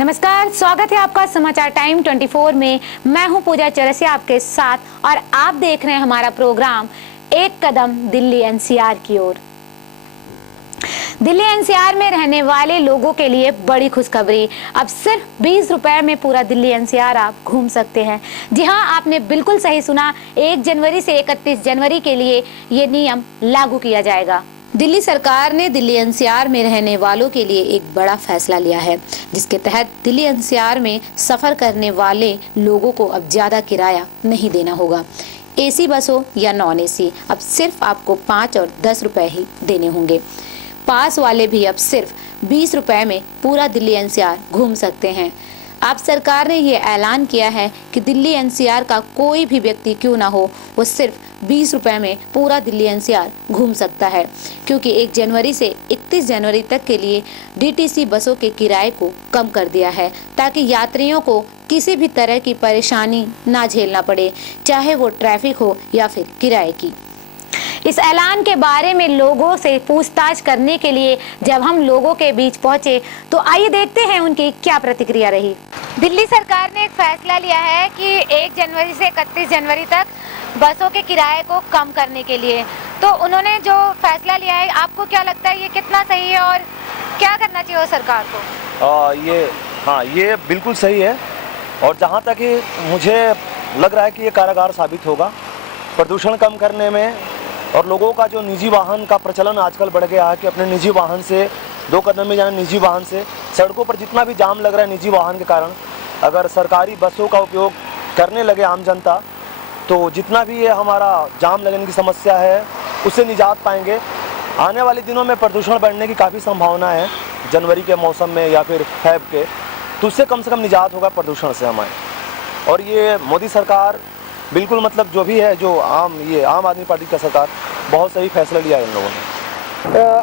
नमस्कार, स्वागत है आपका समाचार टाइम 24 में। मैं हूं पूजा चौरसिया आपके साथ और आप देख रहे हैं हमारा प्रोग्राम एक कदम दिल्ली एनसीआर की ओर। दिल्ली एनसीआर में रहने वाले लोगों के लिए बड़ी खुशखबरी। अब सिर्फ 20 रुपए में पूरा दिल्ली एनसीआर आप घूम सकते हैं। जी हां, आपने बिल्कुल सही सुना। 1 जनवरी से 31 जनवरी के लिए ये नियम लागू किया जाएगा। दिल्ली सरकार ने दिल्ली एनसीआर में रहने वालों के लिए एक बड़ा फैसला लिया है, जिसके तहत दिल्ली एनसीआर में सफर करने वाले लोगों को अब ज्यादा किराया नहीं देना होगा। एसी बस हो या नॉन एसी, अब सिर्फ आपको 5 और 10 रुपए ही देने होंगे। पास वाले भी अब सिर्फ 20 रुपए में पूरा दिल्ली एनसीआर घूम सकते हैं। अब सरकार ने ये ऐलान किया है कि दिल्ली एनसीआर का कोई भी व्यक्ति क्यों ना हो, वो सिर्फ 20 रुपए में पूरा दिल्ली एनसीआर घूम सकता है, क्योंकि 1 जनवरी से 31 जनवरी तक के लिए डीटीसी बसों के किराए को कम कर दिया है, ताकि यात्रियों को किसी भी तरह की परेशानी ना झेलना पड़े, चाहे वो ट्रैफिक हो या फिर किराए की। इस ऐलान के बारे में लोगों से पूछताछ करने के लिए जब हम लोगों के बीच पहुंचे तो आइए देखते हैं उनकी क्या प्रतिक्रिया रही। दिल्ली सरकार ने एक फैसला लिया है कि 1 जनवरी से 31 जनवरी तक बसों के किराए को कम करने के लिए। तो उन्होंने जो फैसला लिया है, आपको क्या लगता है ये कितना सही है और क्या करना चाहिए सरकार को? ये बिल्कुल सही है और जहाँ तक कि मुझे लग रहा है कि ये कारगर साबित होगा प्रदूषण कम करने में। और लोगों का जो निजी वाहन का प्रचलन आजकल बढ़ गया है कि अपने निजी वाहन से 2 कदम में जाना, निजी वाहन से सड़कों पर जितना भी जाम लग रहा है निजी वाहन के कारण, अगर सरकारी बसों का उपयोग करने लगे आम जनता, तो जितना भी ये हमारा जाम लगने की समस्या है उससे निजात पाएंगे। आने वाले दिनों में प्रदूषण बढ़ने की काफ़ी संभावना है जनवरी के मौसम में या फिर फेब के, तो उससे कम से कम निजात होगा प्रदूषण से हमारे। और ये मोदी सरकार बिल्कुल मतलब जो भी है, जो आम आदमी पार्टी का सरकार, बहुत सही फैसला लिया है इन लोगों ने।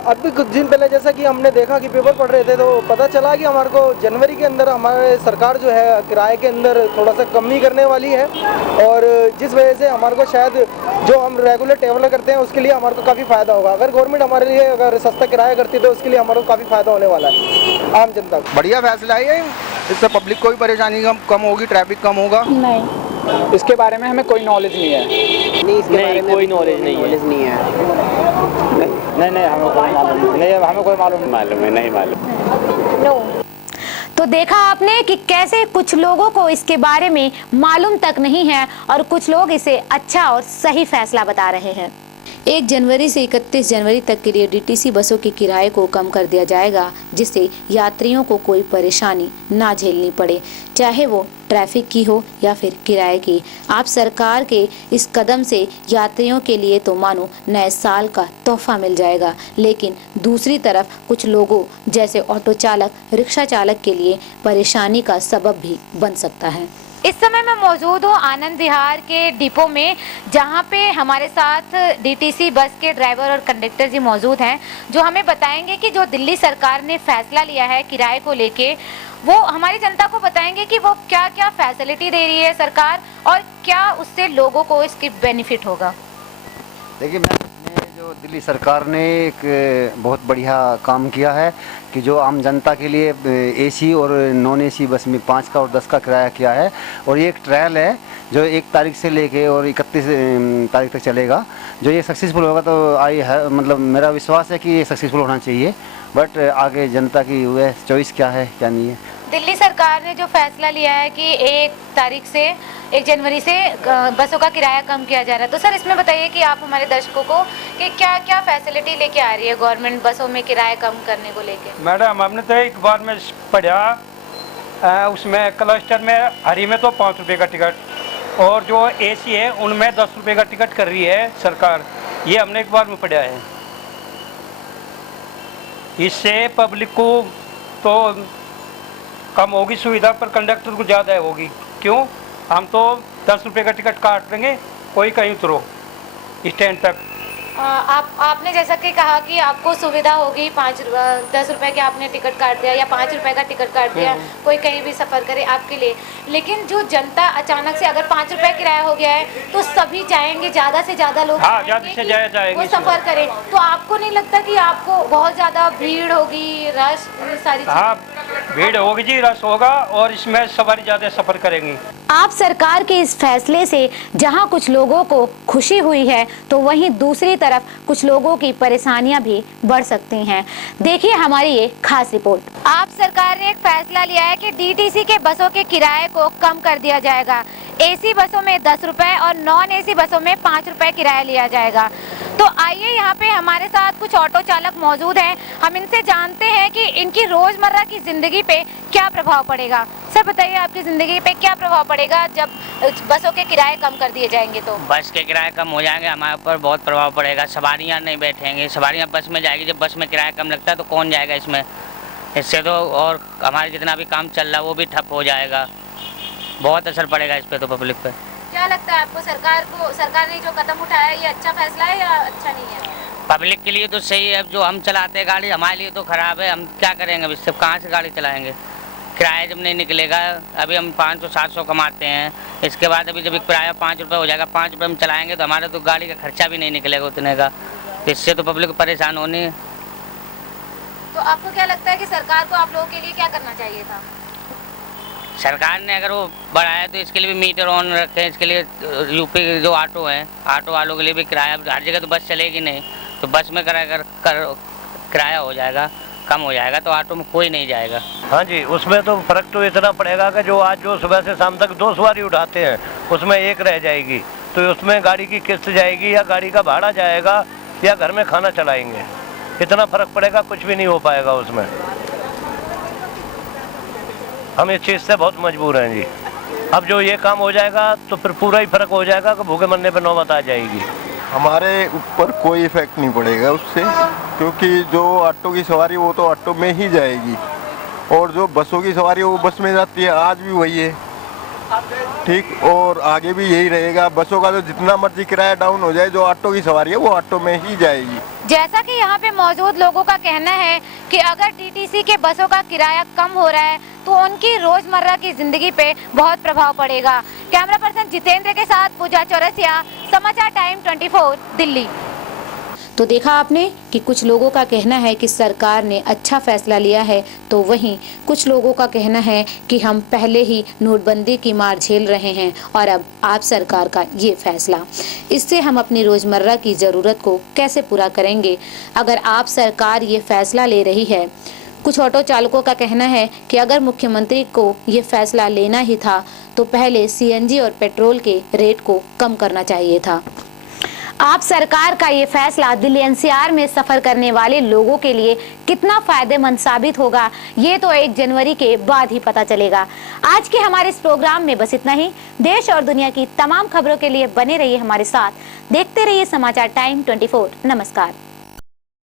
अभी कुछ दिन पहले जैसा कि हमने देखा कि पेपर पढ़ रहे थे तो पता चला कि हमारे को जनवरी के अंदर हमारे सरकार जो है किराए के अंदर थोड़ा सा कमी करने वाली है, और जिस वजह से हमारे को शायद जो हम रेगुलर ट्रेवलर करते हैं उसके लिए हमारे को काफ़ी फ़ायदा होगा। अगर गवर्नमेंट हमारे लिए अगर सस्ता किराया करती तो उसके लिए हमारे को काफ़ी फ़ायदा होने वाला है आम जनता को। बढ़िया फैसला है, इससे पब्लिक को भी परेशानी कम होगी, ट्रैफिक कम होगा। नहीं, इसके बारे में हमें कोई नॉलेज नहीं है। नहीं, इसके बारे में कोई नॉलेज नहीं है। नहीं, हमें कोई मालूम नहीं है, हमें कोई नहीं मालूम। तो देखा आपने कि कैसे कुछ लोगों को इसके बारे में मालूम तक नहीं है और कुछ लोग इसे अच्छा और सही फैसला बता रहे हैं। 1 जनवरी से 31 जनवरी तक के लिए डीटीसी बसों के किराए को कम कर दिया जाएगा, जिससे यात्रियों को कोई परेशानी ना झेलनी पड़े, चाहे वो ट्रैफिक की हो या फिर किराए की। आप सरकार के इस कदम से यात्रियों के लिए तो मानो नए साल का तोहफा मिल जाएगा, लेकिन दूसरी तरफ कुछ लोगों जैसे ऑटो चालक, रिक्शा चालक के लिए परेशानी का सबब भी बन सकता है। इस समय मैं मौजूद हूँ आनंद विहार के डिपो में, जहाँ पे हमारे साथ डीटीसी बस के ड्राइवर और कंडक्टर जी मौजूद हैं, जो हमें बताएंगे कि जो दिल्ली सरकार ने फैसला लिया है किराए को लेके, वो हमारी जनता को बताएंगे कि वो क्या क्या फैसिलिटी दे रही है सरकार और क्या उससे लोगों को इसकी बेनिफिट होगा। देखिए मैम, जो दिल्ली सरकार ने एक बहुत बढ़िया काम किया है कि जो आम जनता के लिए एसी और नॉन एसी बस में 5 का और 10 का किराया किया है, और ये एक ट्रायल है जो 1 तारीख से लेके और 31 तारीख तक चलेगा। जो ये सक्सेसफुल होगा तो मतलब मेरा विश्वास है कि ये सक्सेसफुल होना चाहिए, बट आगे जनता की वह चॉइस क्या है क्या नहीं है। दिल्ली सरकार ने जो फैसला लिया है कि 1 जनवरी से बसों का किराया कम किया जा रहा है, तो सर इसमें बताइए कि आप हमारे दर्शकों को कि क्या क्या फैसिलिटी लेके आ रही है गवर्नमेंट बसों में किराया कम करने को लेके। मैडम, हमने तो एक बार में पढ़ा, उसमें क्लस्टर में हरी में तो 5 रुपये का टिकट, और जो एसी है उनमें 10 रुपये का टिकट कर रही है सरकार। ये हमने एक बार में पढ़ा है। इससे पब्लिक को तो कम होगी सुविधा, पर कंडक्टर को ज़्यादा होगी। क्यों? हम तो 10 रुपये का टिकट काट देंगे, कोई कहीं उतरो स्टैंड तक। आपने जैसा कि कहा कि आपको सुविधा होगी, 10 रुपए के आपने टिकट काट दिया या 5 रुपए का टिकट काट दिया, कोई कहीं भी सफर करे आपके लिए। लेकिन जो जनता अचानक से अगर 5 रुपए किराया हो गया है तो सभी चाहेंगे ज्यादा से ज्यादा लोग वो सफर करें, तो आपको नहीं लगता कि आपको बहुत ज्यादा भीड़ होगी, रश, सारी चीजें? भीड़ होगी जी, रस होगा और इसमें सवारी ज़्यादा सफ़र करेंगी। आप सरकार के इस फैसले से जहां कुछ लोगों को खुशी हुई है तो वहीं दूसरी तरफ कुछ लोगों की परेशानियां भी बढ़ सकती हैं। देखिए हमारी ये खास रिपोर्ट। आप सरकार ने एक फैसला लिया है कि डीटीसी के बसों के किराए को कम कर दिया जाएगा। एसी बसों में 10 रुपए और नॉन एसी बसों में 5 रुपए किराया लिया जाएगा। तो आइए यहाँ पे हमारे साथ कुछ ऑटो चालक मौजूद हैं, हम इनसे जानते हैं कि इनकी रोजमर्रा की जिंदगी पे क्या प्रभाव पड़ेगा। सर बताइए, आपकी जिंदगी पे क्या प्रभाव पड़ेगा जब बसों के किराए कम कर दिए जाएंगे? तो बस के किराए कम हो जाएंगे, हमारे ऊपर बहुत प्रभाव पड़ेगा। सवारियाँ नहीं बैठेंगी, सवारियाँ बस में जाएगी। जब बस में किराया कम लगता है तो कौन जाएगा इसमें? इससे तो और हमारे जितना भी काम चल रहा है वो भी ठप हो जाएगा। बहुत असर पड़ेगा इस पे तो पब्लिक पे। क्या लगता है आपको, सरकार ने जो कदम उठाया ये अच्छा फैसला है या अच्छा नहीं है? पब्लिक के लिए तो सही है, जो हम चलाते हैं गाड़ी हमारे लिए तो ख़राब है। हम क्या करेंगे अब इससे, कहाँ से गाड़ी चलाएंगे? किराया जब नहीं निकलेगा, अभी हम 500-700 कमाते हैं, इसके बाद अभी जब किराया 5 रुपये हो जाएगा, 5 रुपये हम चलाएँगे तो हमारा तो गाड़ी का खर्चा भी नहीं निकलेगा उतने का। तो इससे तो पब्लिक परेशान होनी है। तो आपको क्या लगता है कि सरकार को आप लोगों के लिए क्या करना चाहिए था? सरकार ने अगर वो बढ़ाया तो इसके लिए भी मीटर ऑन रखे, इसके लिए यूपी के जो ऑटो हैं, ऑटो वालों के लिए भी किराया, हर जगह तो बस चलेगी नहीं, तो बस में किराया हो जाएगा, कम हो जाएगा, तो ऑटो में कोई नहीं जाएगा। हाँ जी, उसमें तो फ़र्क तो इतना पड़ेगा कि जो आज जो सुबह से शाम तक 2 सवारी उठाते हैं उसमें 1 रह जाएगी, तो उसमें गाड़ी की किस्त जाएगी या गाड़ी का भाड़ा जाएगा या घर में खाना चलाएंगे, इतना फ़र्क पड़ेगा, कुछ भी नहीं हो पाएगा उसमें। हम इस चीज़ से बहुत मजबूर हैं जी। अब जो ये काम हो जाएगा तो फिर पूरा ही फ़र्क हो जाएगा कि भूखे मरने पे नौबत आ जाएगी। हमारे ऊपर कोई इफेक्ट नहीं पड़ेगा उससे, क्योंकि जो ऑटो की सवारी वो तो ऑटो में ही जाएगी और जो बसों की सवारी वो बस में जाती है, आज भी वही है, ठीक, और आगे भी यही रहेगा। बसों का तो जितना मर्जी किराया डाउन हो जाए, जो ऑटो की सवारी है वो ऑटो में ही जाएगी। जैसा कि यहाँ पे मौजूद लोगों का कहना है कि अगर डीटीसी के बसों का किराया कम हो रहा है तो उनकी रोजमर्रा की जिंदगी पे बहुत प्रभाव पड़ेगा। कैमरा पर्सन जितेंद्र के साथ पूजा चौरसिया, समाचार टाइम 24 दिल्ली। तो देखा आपने कि कुछ लोगों का कहना है कि सरकार ने अच्छा फैसला लिया है, तो वहीं कुछ लोगों का कहना है कि हम पहले ही नोटबंदी की मार झेल रहे हैं और अब आप सरकार का ये फैसला, इससे हम अपनी रोजमर्रा की ज़रूरत को कैसे पूरा करेंगे अगर आप सरकार ये फैसला ले रही है। कुछ ऑटो चालकों का कहना है कि अगर मुख्यमंत्री को ये फैसला लेना ही था तो पहले सीएनजी और पेट्रोल के रेट को कम करना चाहिए था। आप सरकार का ये फैसला दिल्ली एनसीआर में सफर करने वाले लोगों के लिए कितना फायदेमंद साबित होगा, ये तो 1 जनवरी के बाद ही पता चलेगा। आज के हमारे इस प्रोग्राम में बस इतना ही। देश और दुनिया की तमाम खबरों के लिए बने रहिए हमारे साथ, देखते रहिए समाचार टाइम 24। नमस्कार।